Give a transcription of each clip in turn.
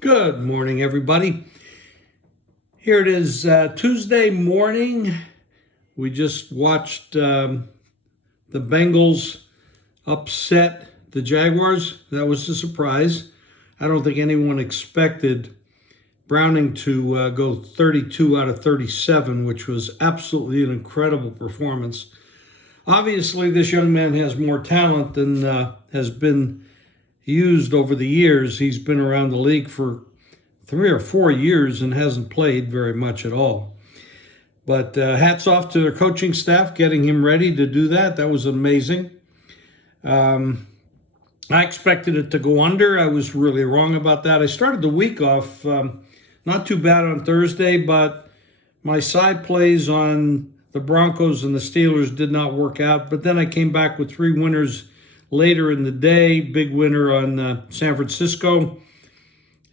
Good morning, everybody. Here it is, Tuesday morning. We just watched the Bengals upset the Jaguars. That was a surprise. I don't think anyone expected Browning to go 32 out of 37, which was absolutely an incredible performance. Obviously, this young man has more talent than has been used over the years. He's been around the league for 3 or 4 years and hasn't played very much at all. But hats off to their coaching staff getting him ready to do that. That was amazing. I expected it to go under. I was really wrong about that. I started the week off not too bad on Thursday, but my side plays on the Broncos and the Steelers did not work out. But then I came back with 3 winners later in the day. Big winner on San Francisco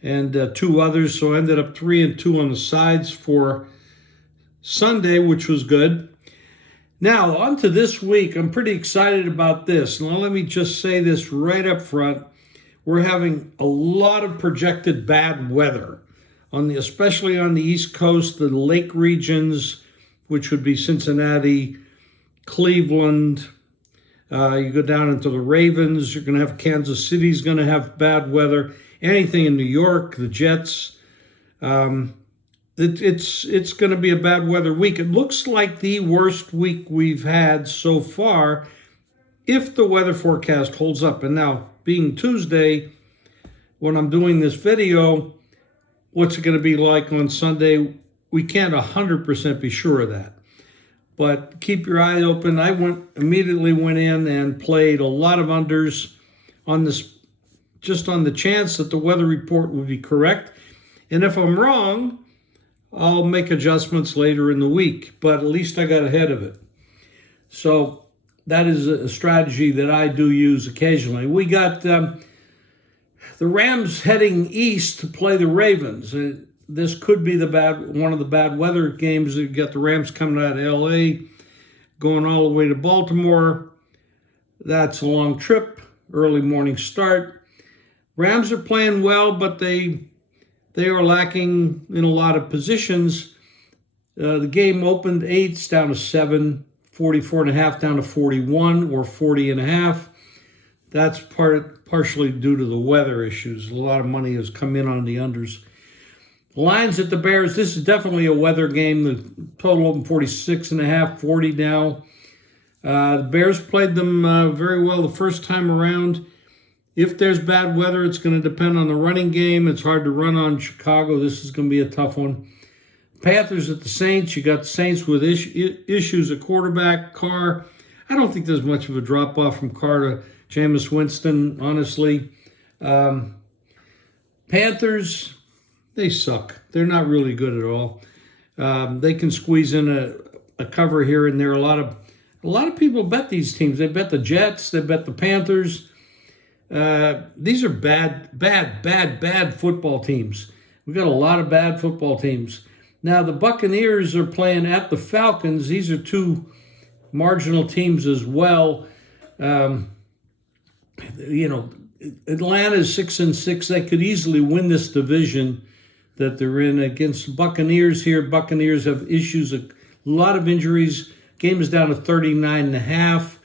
and 2 others. So I ended up 3 and 2 on the sides for Sunday, which was good. Now, on to this week. I'm pretty excited about this. Now, let me just say this right up front. We're having a lot of projected bad weather, especially on the East Coast, the lake regions, which would be Cincinnati, Cleveland. You go down into the Ravens, you're going to have Kansas City's going to have bad weather. Anything in New York, the Jets. It's going to be a bad weather week. It looks like the worst week we've had so far if the weather forecast holds up. And now, being Tuesday, when I'm doing this video, what's it going to be like on Sunday? We can't 100% be sure of that. But keep your eye open. I immediately went in and played a lot of unders on this, just on the chance that the weather report would be correct. And if I'm wrong, I'll make adjustments later in the week. But at least I got ahead of it. So that is a strategy that I do use occasionally. We got the Rams heading east to play the Ravens. This could be one of the bad weather games. You got the Rams coming out of LA, going all the way to Baltimore. That's a long trip, early morning start. Rams are playing well, but they are lacking in a lot of positions. The game opened 8, down to 7, 44.5 down to 41 or 40.5. That's partially due to the weather issues. A lot of money has come in on the unders. Lines at the Bears, this is definitely a weather game. The total open 46.5, 40 now. The Bears played them very well the first time around. If there's bad weather, it's going to depend on the running game. It's hard to run on Chicago. This is going to be a tough one. Panthers at the Saints. You got the Saints with issues at quarterback. Carr. I don't think there's much of a drop-off from Carr to Jameis Winston, honestly. Panthers, they suck. They're not really good at all. They can squeeze in a cover here and there. A lot of people bet these teams. They bet the Jets. They bet the Panthers. These are bad football teams. We've got a lot of bad football teams. Now, the Buccaneers are playing at the Falcons. These are 2 marginal teams as well. Atlanta's 6-6. They could easily win this division that they're in against the Buccaneers here. Buccaneers have issues, a lot of injuries. Game is down to 39.5.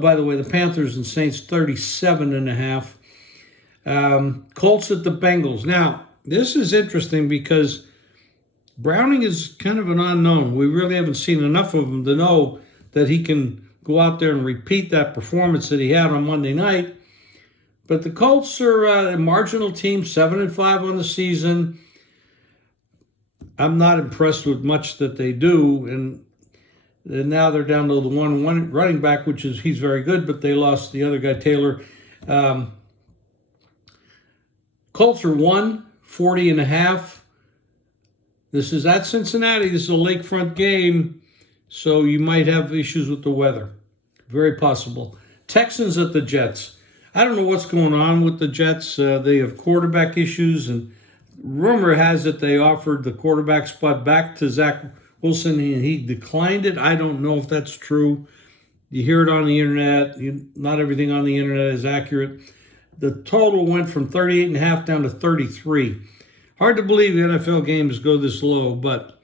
By the way, the Panthers and Saints 37.5. Colts at the Bengals. Now, this is interesting because Browning is kind of an unknown. We really haven't seen enough of him to know that he can go out there and repeat that performance that he had on Monday night. But the Colts are a marginal team, 7-5 on the season. I'm not impressed with much that they do, and now they're down to the one running back, he's very good, but they lost the other guy, Taylor. Colts are 40.5. This is at Cincinnati. This is a lakefront game, so you might have issues with the weather. Very possible. Texans at the Jets. I don't know what's going on with the Jets. They have quarterback issues, and rumor has it they offered the quarterback spot back to Zach Wilson, and he declined it. I don't know if that's true. You hear it on the internet. Not everything on the internet is accurate. The total went from 38.5 down to 33. Hard to believe NFL games go this low, but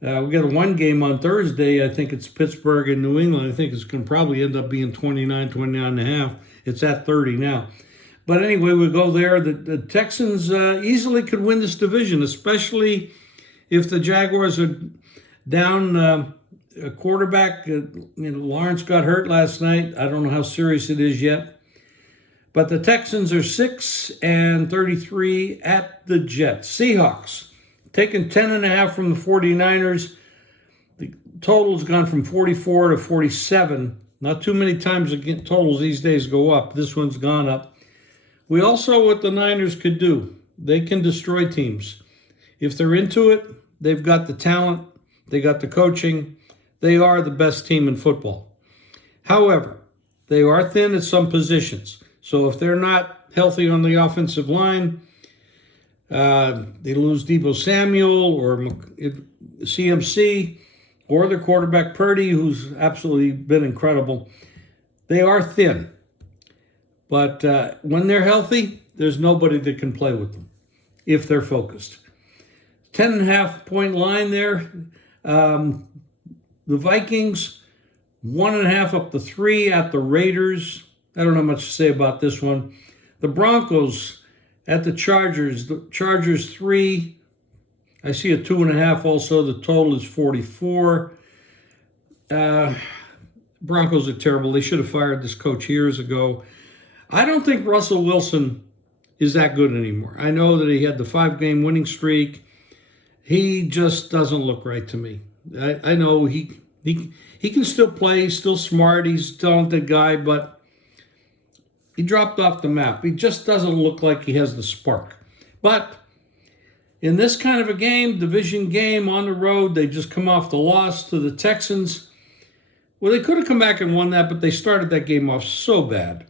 we got one game on Thursday. I think it's Pittsburgh and New England. I think it's going to probably end up being 29.5. It's at 30 now. But anyway, we go there. The Texans easily could win this division, especially if the Jaguars are down a quarterback. Lawrence got hurt last night. I don't know how serious it is yet. But the Texans are 6-33 at the Jets. Seahawks taking 10.5 from the 49ers. The total's gone from 44 to 47. Not too many times totals these days go up. This one's gone up. We all saw what the Niners could do. They can destroy teams. If they're into it, they've got the talent, they got the coaching. They are the best team in football. However, they are thin at some positions. So if they're not healthy on the offensive line, they lose Deebo Samuel or CMC or their quarterback Purdy, who's absolutely been incredible. They are thin. But when they're healthy, there's nobody that can play with them if they're focused. 10.5-point line there. The Vikings, 1.5 up to 3 at the Raiders. I don't have much to say about this one. The Broncos at the Chargers. The Chargers 3. I see a 2.5 also. The total is 44. Broncos are terrible. They should have fired this coach years ago. I don't think Russell Wilson is that good anymore. I know that he had the 5-game winning streak. He just doesn't look right to me. I know he can still play. He's still smart. He's a talented guy, but he dropped off the map. He just doesn't look like he has the spark. But in this kind of a game, division game on the road, they just come off the loss to the Texans. Well, they could have come back and won that, but they started that game off so bad.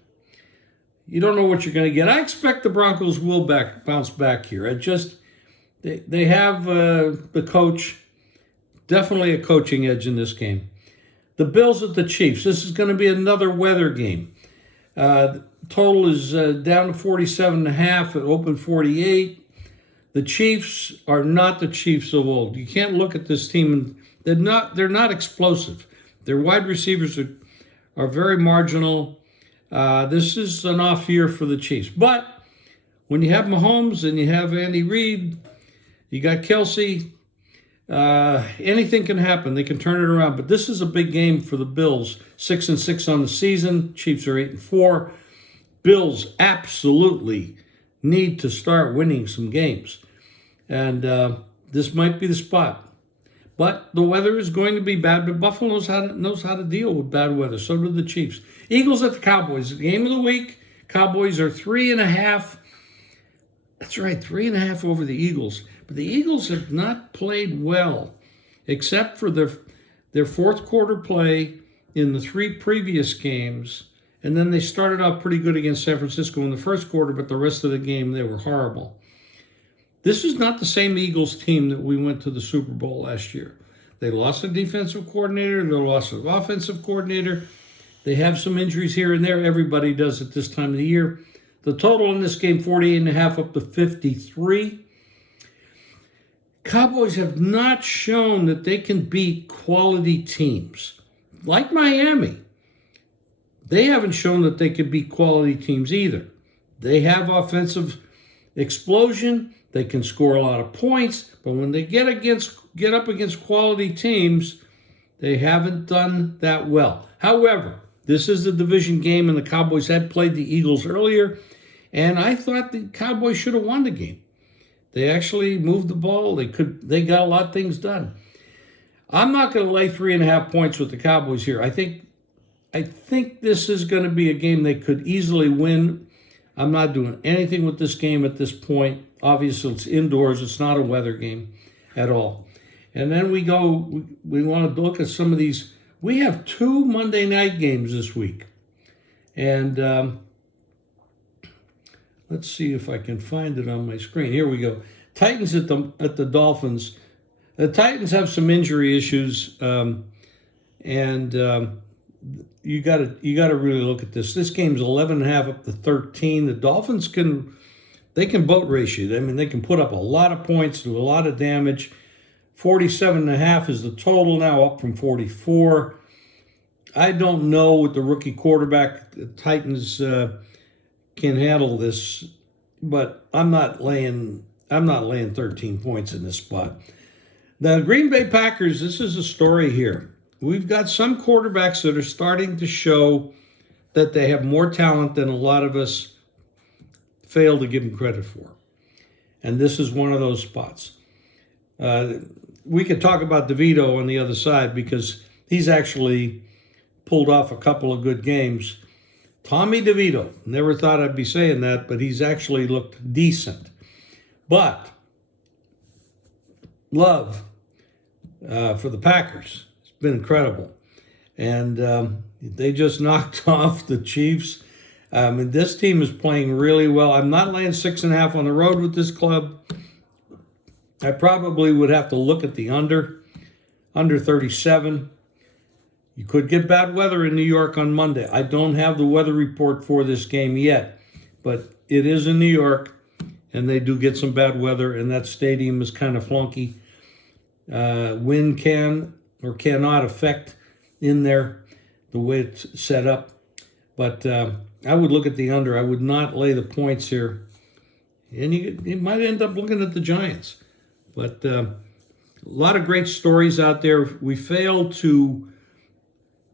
You don't know what you're going to get. I expect the Broncos will bounce back here. They have the coach, definitely a coaching edge in this game. The Bills at the Chiefs. This is going to be another weather game. Total is down to 47.5. It opened 48. The Chiefs are not the Chiefs of old. You can't look at this team and they're not explosive. Their wide receivers are very marginal. This is an off year for the Chiefs. But when you have Mahomes and you have Andy Reid, you got Kelsey, anything can happen. They can turn it around. But this is a big game for the Bills. 6-6 on the season. Chiefs are 8-4. Bills absolutely need to start winning some games. And this might be the spot. But the weather is going to be bad. But Buffalo knows how to deal with bad weather. So do the Chiefs. Eagles at the Cowboys. Game of the week. Cowboys are 3.5. That's right, 3.5 over the Eagles. But the Eagles have not played well, except for their fourth quarter play in the 3 previous games. And then they started out pretty good against San Francisco in the first quarter, but the rest of the game, they were horrible. This is not the same Eagles team that we went to the Super Bowl last year. They lost a defensive coordinator. They lost an offensive coordinator. They have some injuries here and there. Everybody does at this time of the year. The total in this game, 48.5 up to 53. Cowboys have not shown that they can beat quality teams. Like Miami, they haven't shown that they can beat quality teams either. They have offensive explosion. They can score a lot of points. But when they get up against quality teams, they haven't done that well. However, this is the division game, and the Cowboys had played the Eagles earlier, and I thought the Cowboys should have won the game. They actually moved the ball. They got a lot of things done. I'm not going to lay 3.5 points with the Cowboys here. I think this is going to be a game they could easily win. I'm not doing anything with this game at this point. Obviously, it's indoors. It's not a weather game at all. And then we want to look at some of these. We have 2 Monday night games this week. And let's see if I can find it on my screen. Here we go. Titans at the Dolphins. The Titans have some injury issues, and you got to really look at this. This game's 11.5 up to 13. The Dolphins can boat race you. I mean, they can put up a lot of points, do a lot of damage. 47.5 is the total now, up from 44. I don't know what the rookie quarterback. The Titans can handle this, but I'm not laying 13 points in this spot. The Green Bay Packers, this is a story here. We've got some quarterbacks that are starting to show that they have more talent than a lot of us fail to give them credit for. And this is one of those spots. We could talk about DeVito on the other side because he's actually pulled off a couple of good games. Tommy DeVito, never thought I'd be saying that, but he's actually looked decent. But Love for the Packers, it's been incredible. And they just knocked off the Chiefs. And this team is playing really well. I'm not laying 6.5 on the road with this club. I probably would have to look at the under 37. You could get bad weather in New York on Monday. I don't have the weather report for this game yet, but it is in New York, and they do get some bad weather, and that stadium is kind of flunky. Wind can or cannot affect in there the way it's set up. But I would look at the under. I would not lay the points here. And you might end up looking at the Giants. But a lot of great stories out there. We fail to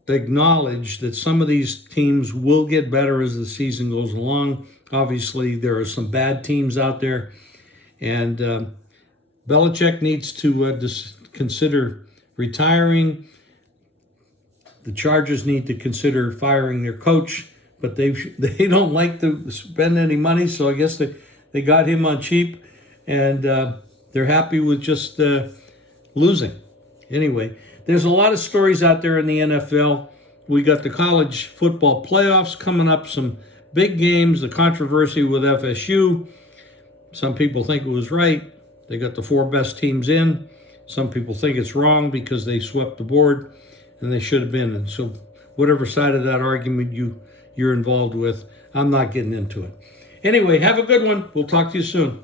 acknowledge that some of these teams will get better as the season goes along. Obviously, there are some bad teams out there. And Belichick needs to consider retiring. The Chargers need to consider firing their coach, but they don't like to spend any money, so I guess they got him on cheap, and they're happy with just losing. Anyway, there's a lot of stories out there in the NFL. We got the college football playoffs coming up, some big games, the controversy with FSU. Some people think it was right. They got the 4 best teams in. Some people think it's wrong because they swept the board, and they should have been. And so whatever side of that argument you're involved with, I'm not getting into it. Anyway, have a good one. We'll talk to you soon.